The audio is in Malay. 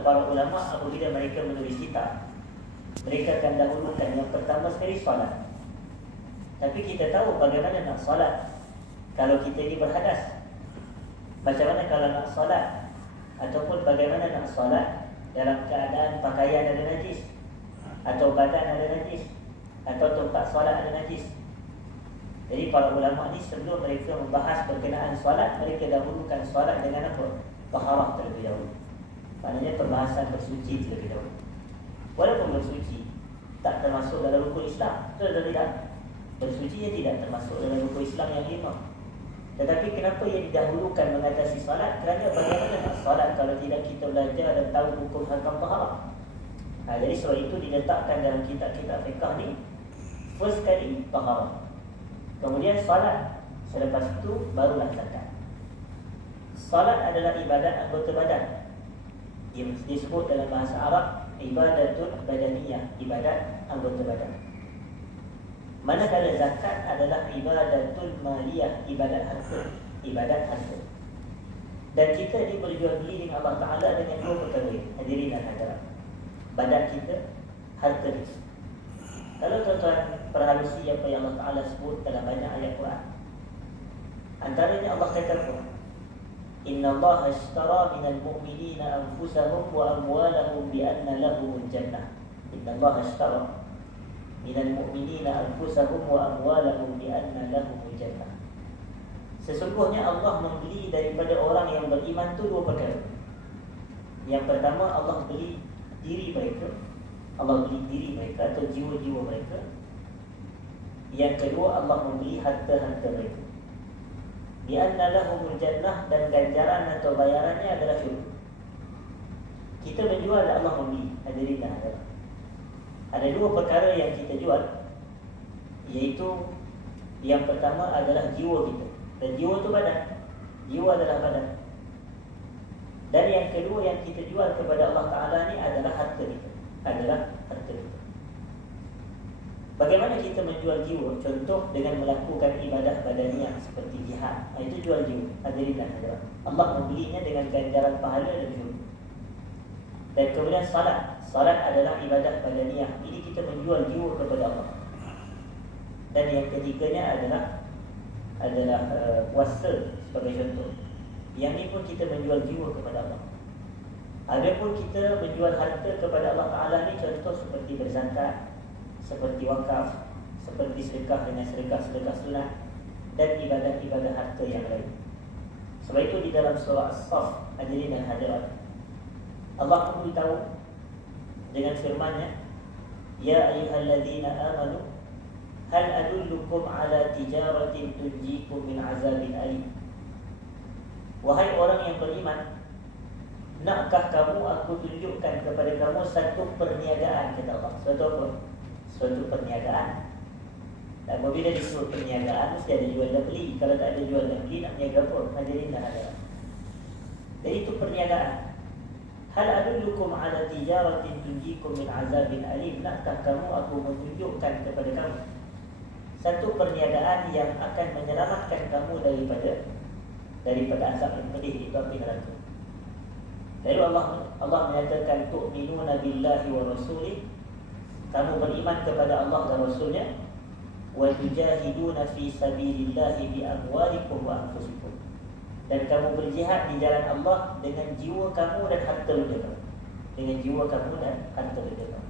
Para ulama apabila mereka menulis kitab, mereka akan dahulukan yang pertama sekali solat. Tapi kita tahu bagaimana nak solat kalau kita ini berhadas. Macam mana kalau nak solat, ataupun bagaimana nak solat dalam keadaan pakaian ada najis, atau badan ada najis, atau tempat solat ada najis. Jadi para ulama ni sebelum mereka membahas berkenaan solat, mereka dahulukan solat dengan apa? Taharah terlebih dahulu. Maknanya perbahasan bersuci terlebih dahulu. Walaupun bersuci tak termasuk dalam rukun Islam, betul atau tidak? Bersucinya tidak termasuk dalam rukun Islam yang 5. Tetapi kenapa ia didahulukan mengatasi solat? Kerana bagaimana nak solat kalau tidak kita belajar dan tahu hukum hakam taharah. Jadi sebab itu diletakkan dalam kitab-kitab fiqh ni, first kali taharah, kemudian solat, selepas itu barulah zakat. Solat adalah ibadat anggota badan. Ia disebut dalam bahasa Arab ibadatul badaniyah, ibadat anggota badan. Manakala zakat adalah ibadatul maliyah, ibadat harta, ibadat harta. Dan kita ni berjual beli dengan Allah Ta'ala dengan dua perkara, hadirin dan hadirat. Badan kita, harta kita. Kalau tuan-tuan perhalusi apa yang Allah Ta'ala sebut dalam banyak ayat Quran, antaranya Allah kata apa? Inna Allah ashtara minal mu'minina anfusahum wa amwalahum bi'anna lahumul jannah. Inna Allah ashtara minal mu'minina anfusahum wa amwalahum bi'anna lahumul jannah. Sesungguhnya Allah membeli daripada orang yang beriman itu dua perkara. Yang pertama, Allah beli diri mereka, Allah beli diri mereka atau jiwa-jiwa mereka. Yang kedua, Allah membeli harta-harta mereka. Bi'anna lahumul jannah, dan ganjaran atau bayarannya adalah syurga. Kita menjual dan Allah membeli, hadirin dan hadirat. Ada dua perkara yang kita jual, iaitu yang pertama adalah jiwa kita. Dan jiwa itu badan. Jiwa adalah badan. Dan yang kedua yang kita jual kepada Allah Ta'ala ni adalah harta kita. Adalah harta kita. Bagaimana kita menjual jiwa? Contoh dengan melakukan ibadah badaniah seperti jihad. Itu jual jiwa, hadirin dan hadirat. Allah membelinya dengan ganjaran pahala dan syurga. Dan kemudian salat. Salat adalah ibadah badaniah. Ini kita menjual jiwa kepada Allah. Dan yang ketiganya adalah puasa sebagai contoh. Yang ini pun kita menjual jiwa kepada Allah. Adapun kita menjual harta kepada Allah Ta'ala ni, contoh seperti berzakat, seperti wakaf, seperti sedekah dengan sedekah sunat, dan ibadah-ibadah harta yang lain. Sebab itu di dalam surah As-Saff, hadirin dan hadirat, Allah memberitahu dengan firman-Nya, Ya ayyuhalladzina amanu hal adullukum ala tijaratin tunjikum min azabin alim. Wahai orang yang beriman, nakkah kamu aku tunjukkan kepada kamu satu perniagaan, kata Allah. Suatu apa? Suatu perniagaan. Dan apabila disebut perniagaan, mesti ada jual dan beli. Kalau tak ada jual dan beli, nak niaga pun, hadirin dan hadirat. Jadi itu perniagaan. Hal adullukum ala tijaratin tunjikum min azabin alim. Nakkah kamu aku menunjukkan kepada kamu satu perniagaan yang akan menyelamatkan kamu daripada azab yang pedih, itu api neraka. Lalu Allah menyatakan tu'minuna billahi wa rasulih, kamu beriman kepada Allah dan Rasulnya, wa tujahiduna fi sabilillahi bi amwalikum wa anfusikum, dan kamu berjihad di jalan Allah dengan jiwa kamu dan harta kamu. Dengan jiwa kamu dan harta kamu.